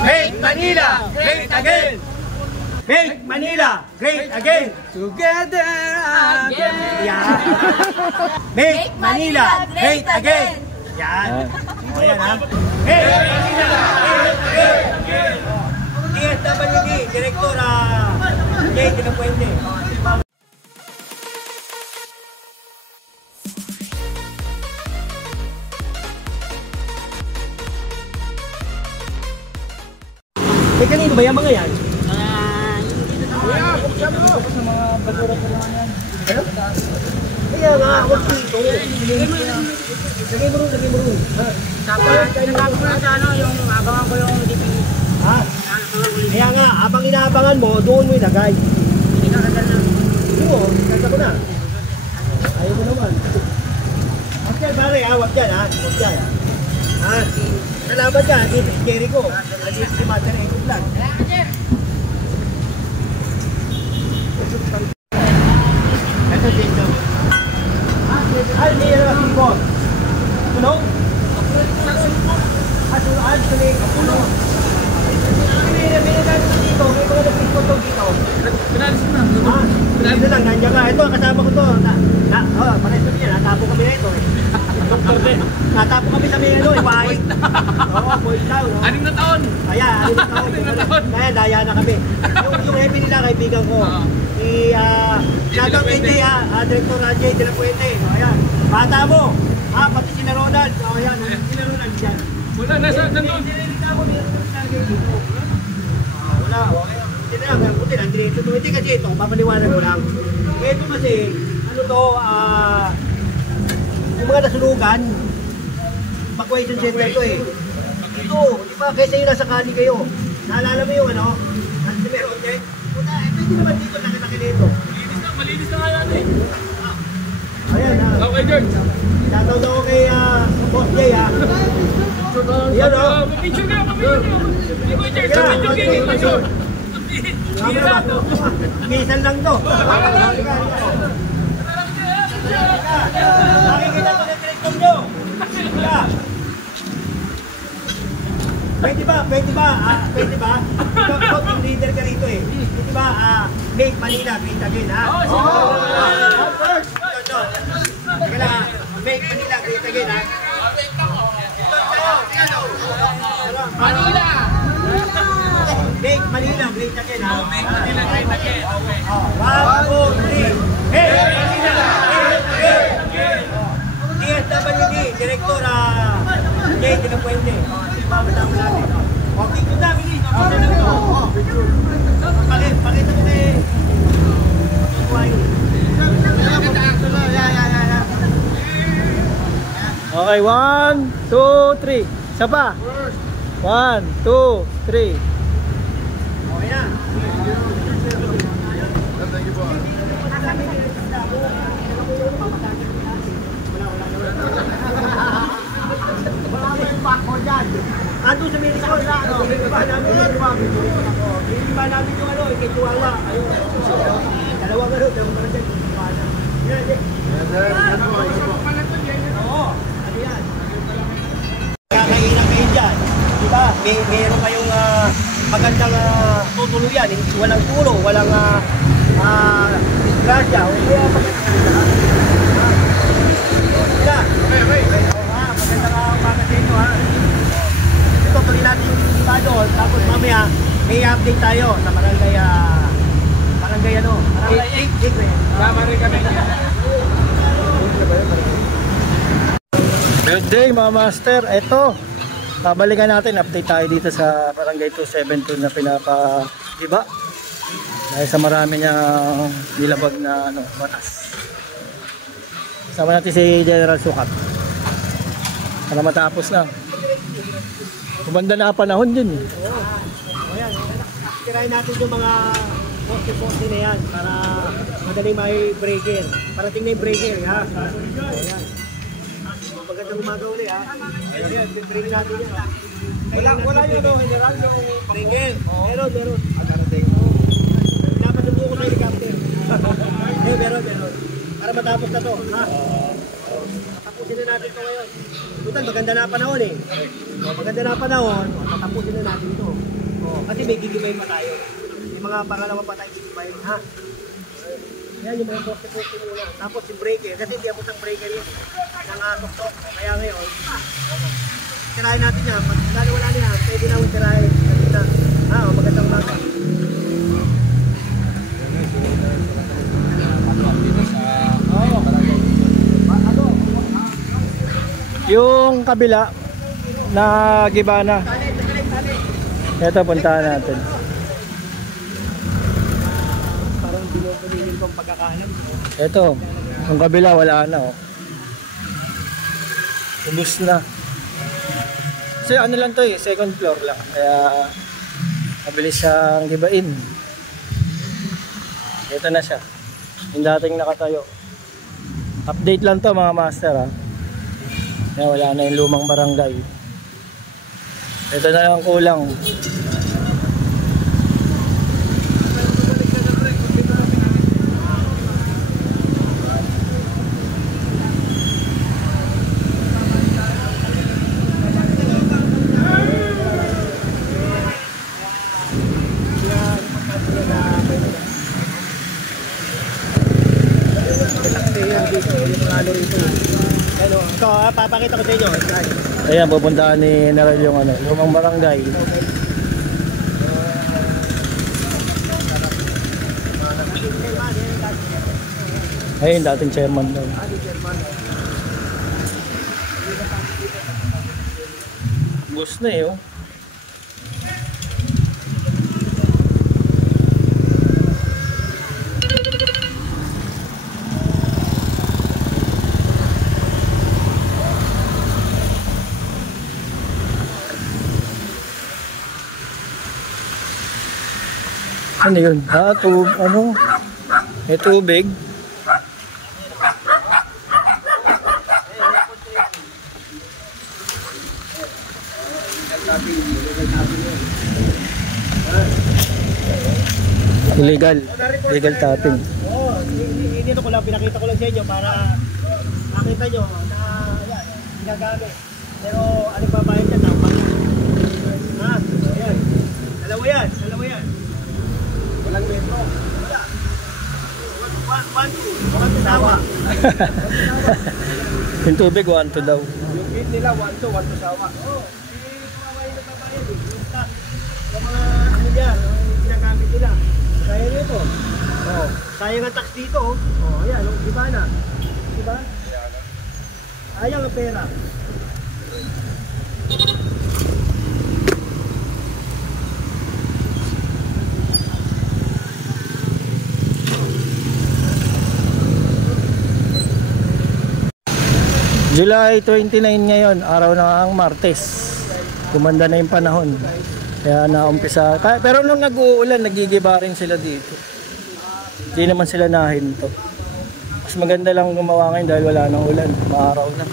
Make Manila great again! Make Manila great again! Together again! Yan! Make Manila great again! Yan! O yan ha! Make Manila great again! DSWD, Director Jay de la Puente. May kanino ba yan mga yan? Kuya, buksan mo! Sa mga basura ko naman yan. Ano? Kaya nga, huwag dito. Lagay mo rin. Nagkakapo na sa ano, yung abangan ko yung DP. Ha? Kaya nga, abang inaabangan mo, doon mo ilagay. Hindi ka kasal na. Hindi mo, kanta ko na. Ayaw mo naman. Huwag yan pare, huwag yan ha. Huwag yan. Ha? Salamat ka, dito si Jericho. Dito si Master Eko Vlog. Ito dito. Ay, hindi yan ang sipon. Ano? Asulaan, tuloy, kapuno. Binigay ko dito, may mga nagpipon to dito. Pinalis mo na. Ito lang, nandiyan ka. Ito, kasama ko to. Pares kami yan, natapo kami na ito eh. Doktor din. Natapo kami sa may ano, ipahit. Oo, point down. 6 na taon. Kaya, 6 na taon. Kaya, daya na kami. Yung happy nila, kaibigan ko. Shoutout kay Jay Director Jay de la Puente. Ayan, bata mo. Pati si Ronald. Ayan, si Ronald dyan. Wala, nasa nandun. Wala, hindi na lang, buti nandito. Hindi kasi ito, papaliwanag ko lang. Ito kasi, ano to, yung mga nasunugan, evacuation center ito eh. Ito, di ba, kaysa yung nasa kali kayo. Naalala mo yung ano, nasa meron check? Puta, pwede naman dito, nakitaki dito. Malinis na nga yan eh. Ayan ha. Okay, George. Shoutout ako kay Boss Jay ha. Ayan o. Picture ka, picture ka. Picture. Minsan lang to. Nakikita ko sa direktor nyo. Pwede ba? Ikaw yung leader ka rito eh. Pwede ba? Make Manila great again ha? Teka lang, Make Manila great again ha? Manila! Make Manila great again ha? Make Manila great again. Okay. 1, 2, 3. Make Manila great again! DSWD, Director Jay de la Puente. Pagkatama natin. Okay, good na, bilis. Pakita mo kay... Okay, 1, 2, 3. Isa pa. 1, 2, 3. Okay na. Ando sa Mirisol na ano, iba namin yung ano, kay Chihuahua. Ayun. Dalawang barangay. Oo, ano yan? Kakainang kayo dyan. Diba? Mayroon kayong magandang tutuluyan. Walang tulo, walang disgrasya. Kaya magandang umaga sa inyo ha. Ito, tuloy natin yung iba doon. Tapos mamaya, may update tayo sa barangay ano? Barangay 8. Sama rin kami. Good day mga master. Ito, babalikan natin. Update tayo dito sa barangay 272 na pinapa-iba. Dahil sa marami niyang nilabag na batas. Sama natin si General Sukat. Para matapos na. Kumanda na panahon din. Ayan, tirahin natin yung mga poste-poste na yan para madaling may breaker. Parating na yung breaker ha. Ayan. Magandang umaga uli ha. Ayan, break natin yun. Wala yun o, general yung breaker. Meron. Pinapasundo ko sa helicopter. Meron. Para matapos na to ha. Tapusin na natin ito ngayon. Total, maganda na panahon eh. O, maganda na panahon, tatapusin na natin ito. O, kasi may gigibay pa tayo. May mga pangalawa pa tayo gigibay, ha? Yan yung mga poste-poste muna. Tapos yung breaker, kasi hindi ako sang breaker yun. Nang tok-tok. Kaya ngayon, tirahin natin yan. Pag lalo wala niya, pwede na yung tirahin. Ha, magandang umaga. Yung kabila na Gibana. Ito, puntahan natin. Parang binubulingin kong pagkakahalan. Ito, yung kabila wala na oh. Ubus na. Kasi ano lang to eh, second floor lang. Kaya mabilis siyang gibain. Ito na siya. Yung dating nakatayo. Update lang to mga master ha. Kaya wala na yung lumang barangay. Ito na lang kulang. So, papakita ko sa inyo. Ayan, pupuntaan ni Neral yung ano, lumang barangay. Ayun, dating chairman daw. Bus na eh oh. Ano yun? Ano? May tubig. Illegal tapping. Oo, dito ko lang, pinakita ko lang sa inyo para makita nyo na yan, ginagamit. Pero ano ba bayad na tao? Ha? Ayan. Dalawa yan. Walang metro. Wala. 1-2 sawa. Yung tubig 1-2 daw. Yung bid nila 1-2 sawa. Oo. Kumaway na babayad eh. Yung stock. Yung mga ano dyan, ginagamit nila. Kaya nyo ito. Oo. Sayang ang tax dito. Oo, ayan. Diba na? Diba? Sayang ang pera. July 29 ngayon, araw ng Martes. Gumanda na yung panahon. Kaya naumpisa. Pero nung nag-uulan, nagigiba rin sila dito. Hindi naman sila nahinto. Mas maganda lang gumawa ngayon dahil wala nang ulan. Maaraw na.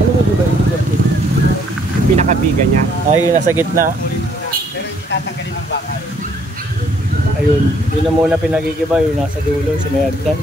Ano mo ba yung pinakabiga niya? Ay, nasa gitna. Pero hindi tatanggalin ng bakal. Ayun, yun na muna pinagigiba, yung nasa dulo, sinayagdan.